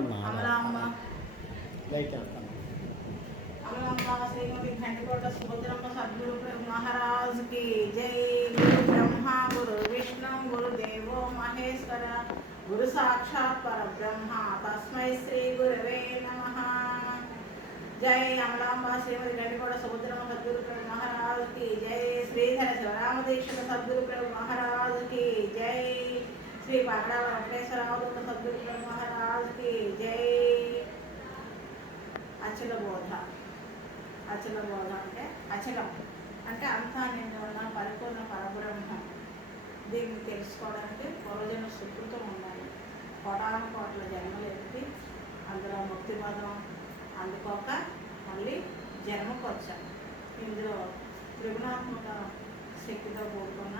అమలాంబ అమలాంబ శ్రీమతి ఘంటికోట సుభద్రమ్మ సద్గురు మహారాజ్ కి జై. గురు బ్రహ్మ గురు విష్ణు గురు దేవో మహేశ్వర గురు సాక్షాత్ పరబ్రహ్మ తస్మై శ్రీ గురవే నమః. జై అమలాంబ శ్రీమతి ఘంటికోట సుభద్రమ్మ సద్గురు ప్రభు మహారాజ్ కి జై. శ్రీధర శివరామదీక్షిత సద్గురు ప్రభు మహారాజ్ కి జై. శ్రీ పాకడా వెంకటేశ్వరరావు సద్గురు ప్రభు మహారాజ్ కి జై. అచల బోధ. అచల బోధ అంటే అచలం అంటే అంతా నిండి ఉన్న పరిపూర్ణ పరబ్రహ్మం. దీన్ని తెలుసుకోవడానికి పూర్వజన్మ సుకృతం ఉండాలి. కోటాను కోట్ల జన్మలు ఎత్తి అందులో ముక్తి పదం అందుకోక మళ్ళీ జన్మకు వచ్చాం. ఇందులో త్రిగుణాత్మక శక్తితో కూడుకున్న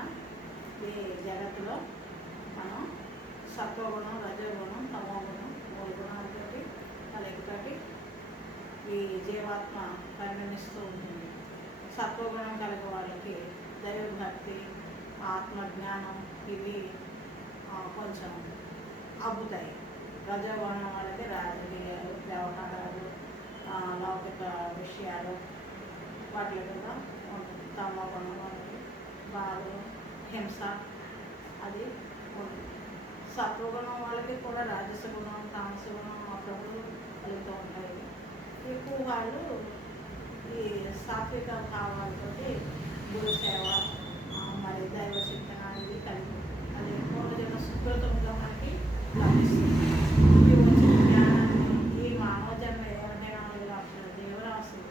ఈ జగత్తులో మనం సత్వగుణం, రజోగుణం, తమోగుణం, మూడు గుణాలతోటి కలయికతోటి ఈ జీవాత్మ పరిణమిస్తూ ఉంటుంది. సత్వగుణం కలిగే వాళ్ళకి దైవభక్తి, ఆత్మజ్ఞానం ఇవి కొంచెం అబ్బుతాయి. రజోగుణం వాళ్ళకి రాజకీయాలు, వ్యవహారాలు, లౌకిక విషయాలు వాటి కూడా ఉంటుంది. తమోగుణం వాళ్ళకి బాధలు, హింస అది ఉంటుంది. సత్వగుణం వాళ్ళకి కూడా రాజస గుణం, తామస గుణం అప్పుడప్పుడు కలుగుతూ ఉంటాయి. ఎక్కువ వాళ్ళు ఈ సాత్విక భావాలతోటి గురు సేవ, మరి దైవ శిక్షణ ఇది కలిగి అది పూర్వజన్మ సుకృతంగా మనకి లభిస్తుంది. ఈ వచ్చిన జ్ఞానాన్ని ఈ మానవ జన్మ ఎవరైనా జీవరాశులు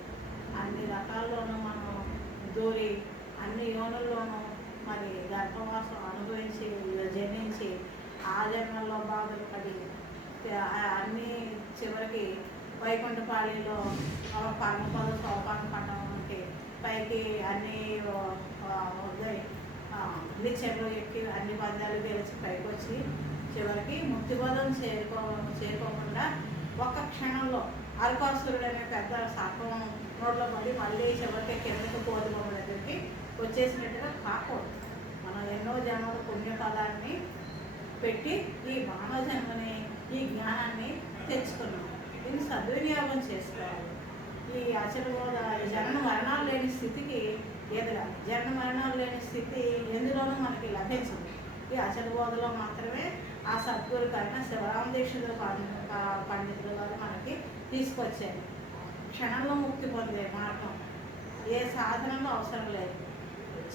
అన్ని రకాల్లోనూ మనం దూరి అన్ని యోనుల్లోనూ మరి గర్భవాసం అనుభవించి జన్మించి ఆ జన్మల్లో బాధలు పడి అన్నీ చివరికి వైకుంఠపాళిలో పరమపద సోపాన పడడం అంటే పైకి అన్ని నిత్యంలో ఎక్కి అన్ని పద్యాలు గెలిచి పైకి వచ్చి చివరికి ముక్తిపదం చేరుకోకుండా ఒక్క క్షణంలో అల్పాసురుడు అనే పెద్ద సర్పం నోట్లో పడి మళ్ళీ చివరికి కిందకి పోతుబొమ్మ దగ్గరికి వచ్చేసినట్టుగా కాకూడదు. మనం ఎన్నో జన్మల పుణ్యఫలాన్ని పెట్టి ఈ మానవ జన్మని ఈ జ్ఞానాన్ని తెచ్చుకున్నాం. దీన్ని సద్వినియోగం చేసుకోవాలి. ఈ అచల బోధ జన్మ మరణాలు లేని స్థితికి ఎదగాలి. జన్మ మరణాలు లేని స్థితి ఎందులోనూ మనకి లభించదు. ఈ అచల బోధలో మాత్రమే ఆ సద్గురు కన్నా శివరామదీక్షితుల పండితులు గారు మనకి తీసుకొచ్చారు. క్షణంలో ముక్తి పొందే మార్గం ఏ సాధనలో అవసరం లేదు.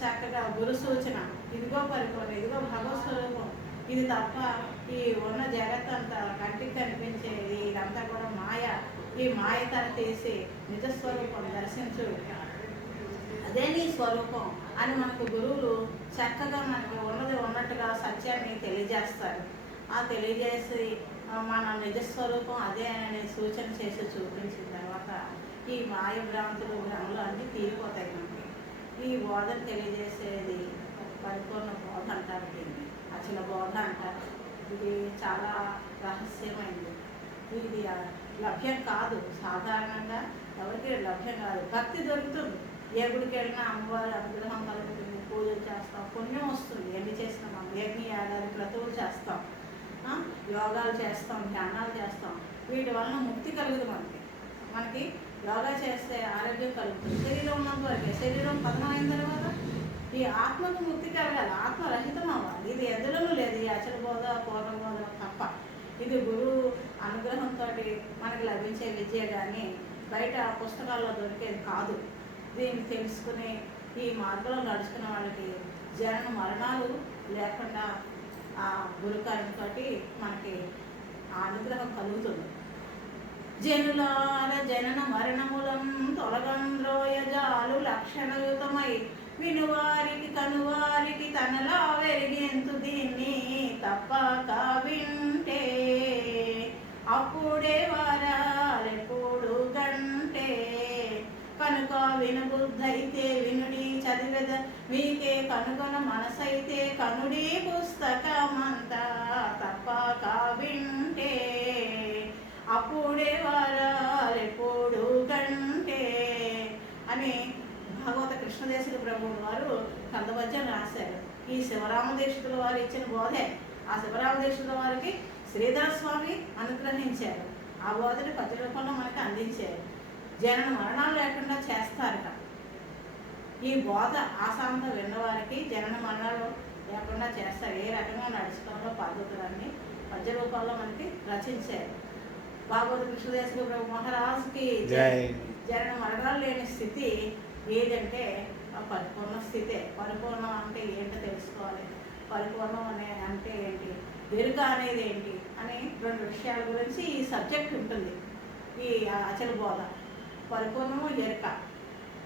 చక్కగా గురు సూచన, ఇదిగో పరిపూర్ణ, ఇదిగో భగవత్ స్వరూపం, ఇది తప్ప ఈ ఉన్న జగత్తంతా కంటికి కనిపించే ఇదంతా కూడా మాయ. ఈ మాయ తన తీసి నిజస్వరూపం దర్శించు, అదే నీ స్వరూపం అని మనకు గురువులు చక్కగా మనకి ఉన్నది ఉన్నట్టుగా సత్యాన్ని తెలియజేస్తారు. ఆ తెలియజేసి మన నిజస్వరూపం అదే అని సూచన చేసి చూపించిన తర్వాత ఈ మాయ భ్రాంతులు భ్రమలు అన్నీ తీరిపోతాయి. మనకి ఈ బోధన తెలియజేసేది పరిపూర్ణ బోధ అంటారు. దీన్ని అచల బోధ అంటారు. ఇది చాలా రహస్యమైనది. ఇది లభ్యం కాదు, సాధారణంగా ఎవరికి లభ్యం కాదు. భక్తి దొరుకుతుంది. ఏ గుడికి వెళ్ళినా అమ్మవారి అనుగ్రహం కలుగుతుంది, పూజలు చేస్తాం, పుణ్యం వస్తుంది. ఎన్ని చేసినా మనం యజ్ఞ యాగాది క్రతువులు చేస్తాం, యోగాలు చేస్తాం, ధ్యానాలు చేస్తాం. వీటి వలన ముక్తి కలుగుతుంది. మనకి యోగా చేస్తే ఆరోగ్యం కలుగుతుంది. శరీరం ఉన్నంత వరకే. శరీరం పతనం అయిన తర్వాత ఈ ఆత్మకు ముక్తి కలగాలి, ఆత్మరహితం అవ్వాలి. ఇది ఎందులోనూ లేదు. ఈ అచల బోధ పూర్వబోధ తప్ప. ఇది గురువు అనుగ్రహంతో మనకి లభించే విద్య కానీ బయట పుస్తకాల్లో దొరికేది కాదు. దీన్ని తెలుసుకుని ఈ మార్గంలో నడుచుకున్న వాళ్ళకి జనన మరణాలు లేకుండా ఆ గురుకారంతో మనకి ఆ అనుగ్రహం కలుగుతుంది. జనులాల జనన మరణములం తొలగంద్రోయజాలు లక్షణయుతమై వినువారికి కనువారికి తనలా వెరిగేంతు దీన్ని తప్పక వింటే అప్పుడే వారెప్పుడు గంటే కనుక వినబుద్ధైతే వినుడి చదివెద మీకే కనుగొన మనసైతే కనుడి పుస్తకమంతా తప్పక వింటే అప్పుడే వారెప్పుడు గంటే అని భాగవత కృష్ణదేశిక ప్రభువుల వారు కందపద్యం రాశారు. ఈ శివరామదీక్షితుల వారు ఇచ్చిన బోధే. ఆ శివరామదీక్షితుల వారికి శ్రీధర స్వామి అనుగ్రహించారు. ఆ బోధని పద్య రూపంలో మనకి అందించారు. జనన మరణాలు లేకుండా చేస్తారట. ఈ బోధ ఆసాంతం విన్నవారికి జనన మరణాలు లేకుండా చేస్తారు. ఏ రకంగా నడుచుకోవాలో పద్ధతులన్నీ పద్య రూపంలో మనకి రచించారు. బాగోదు కృష్ణదేశ మహారాజుకి జనన మరణాలు లేని స్థితి ఏదంటే పరిపూర్ణ స్థితే. పరిపూర్ణం అంటే ఏంటో తెలుసుకోవాలి. పరిపూర్ణం అంటే ఏంటి, ఎరుక అనేది ఏంటి అని 2 విషయాల గురించి ఈ సబ్జెక్ట్ ఉంటుంది ఈ అచల బోధ. పరిపూర్ణము, ఎరుక.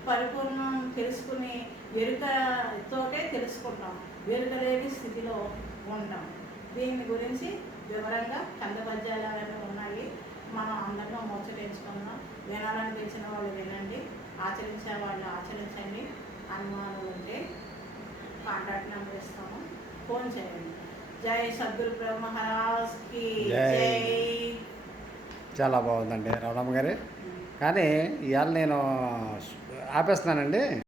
పరిపూర్ణం తెలుసుకుని ఎరుకతోటే తెలుసుకుంటాం, ఎరుక లేని స్థితిలో ఉంటాం. దీని గురించి వివరంగా కంద పద్యాలు అవన్నీ ఉన్నాయి. మనం అందంగా ముచ్చటించుకుందాం. వినాలని తెలిసిన వాళ్ళు వినండి, ఆచరించే వాళ్ళు ఆచరించండి. అనుమానం ఉంటే కాంటాక్ట్ నెంబర్ ఇస్తాము, ఫోన్ చేయండి. జై సద్గురు బ్రహ్మ మహారాజ్కి జై. చాలా బాగుందండి రమణమ్మ గారు. కానీ ఇవాళ నేను ఆపేస్తున్నానండి.